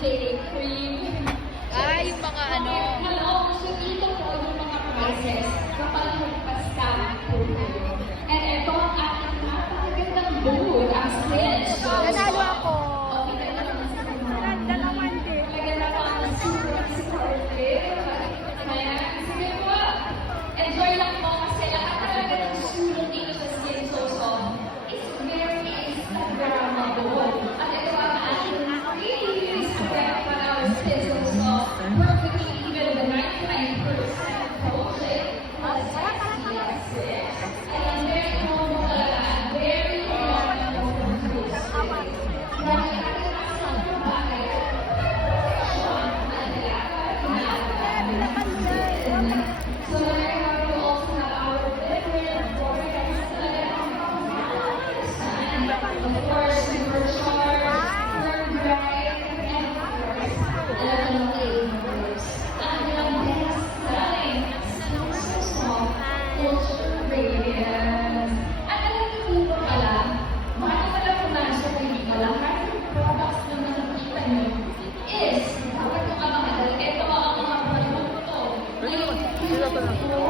shaving cream. Ah, yung mga ano. Hello, so ito po yung mga process kapag nagpasta po kayo. 粉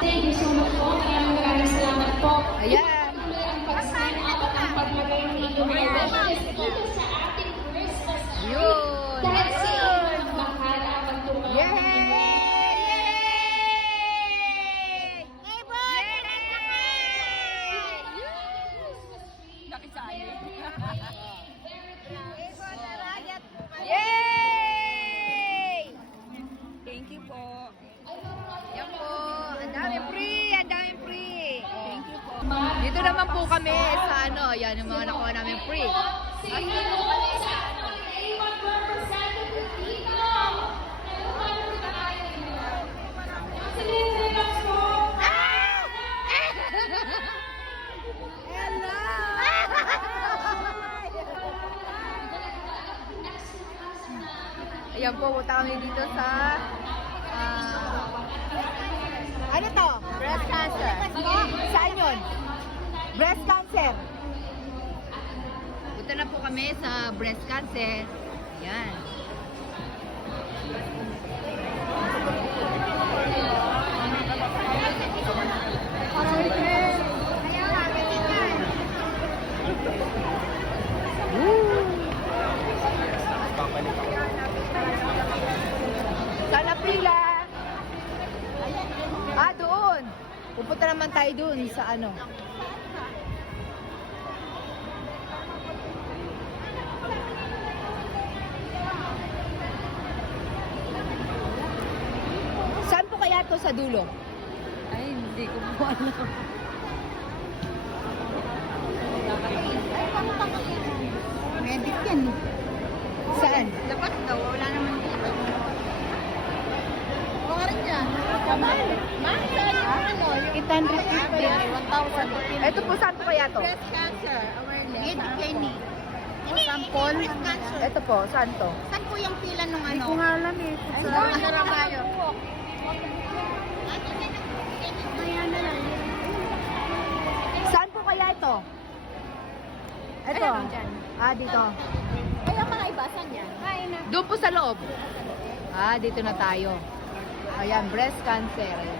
Thank you so much po. Maraming maraming salamat po. Ayan. Ang pag-sign up at ang paglagay ng inyong mga wishes dito sa ating Christmas tree. Nandito naman po kami sa ano, yan yung mga nakuha namin free. Ayan po, punta kami dito sa Breast cancer. Punta na po kami sa breast cancer. Yan. Sana pila. Ah, doon. Pupunta naman tayo doon sa ano. Tapos sa dulo. Ay, hindi ko po alam. Medic yan. Saan? Dapat daw, wala naman dito. Oo rin yan. Mahal. Mahal ano? 850. 1,000. Ito po, saan po kaya to? Breast cancer awareness. Medic yan eh. Ito po, saan to? Saan po yung pila nung ano? Hindi ko nga alam eh. Ay, sa Rabayo. Saan po kaya ito? Ito. Ayun, dyan. Ah, dito. Kaya mga iba, saan yan? Kain na. Doon po sa loob. Ah, dito na tayo. Ayan, breast cancer. Ayan.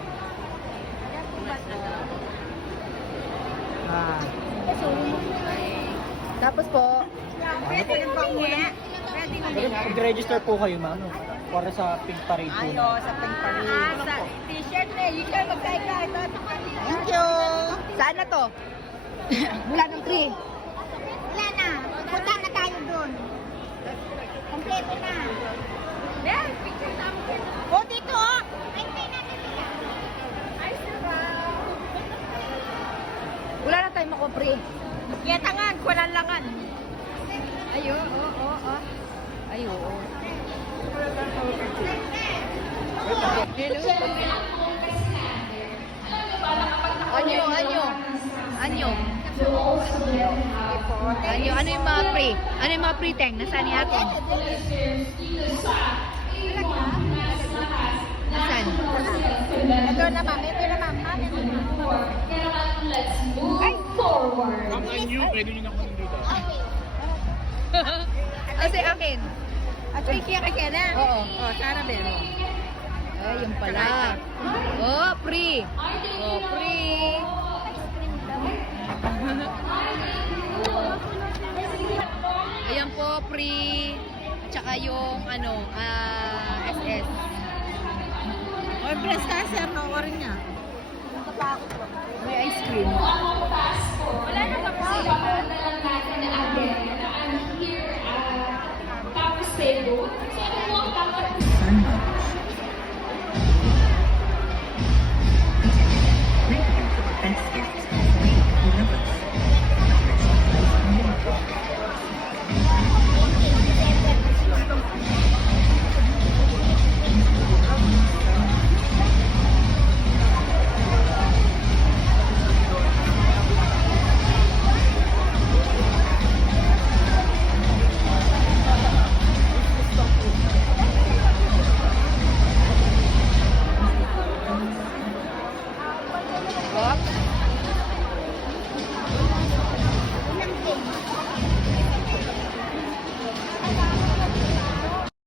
Ah. Tapos po, Pwede yung panguha. Yung Pero Mag-register po kayo, ma'am. Para sa pink parade po. Ayo, sa pink parade. Ah, sa t-shirt na. You can magkaika. Ito, ito. thank you. Saan na to? Mula ng tree. Wala na. Punta na tayo doon. Kompleto na. Yan, picture namin. Oh, dito oh. Ay, pay natin sila. Ay, sarap. Wala na tayong makopre. Yatangan, kulang langan. Ayo, oo, oo, oo. Ay, oo. Anyo, anyo. Anyo. Anyo, ano yung mga pre? Ano yung mga pre-teng? Nasaan yung atin? Nasaan? Ito na, ma'am. Ito na, let's move forward. Ma'am, anyo, pwede nyo na. Kasi akin. At kaya kaya kaya na. Oo. Oh, Sarah Bell. Ay, yung pala. Oh, pre. Oh, pre. Ayan po, pre. At saka yung, ano, ah, SS. Oh, breast cancer, no? Orin niya. May ice cream. Wala na ba pegou.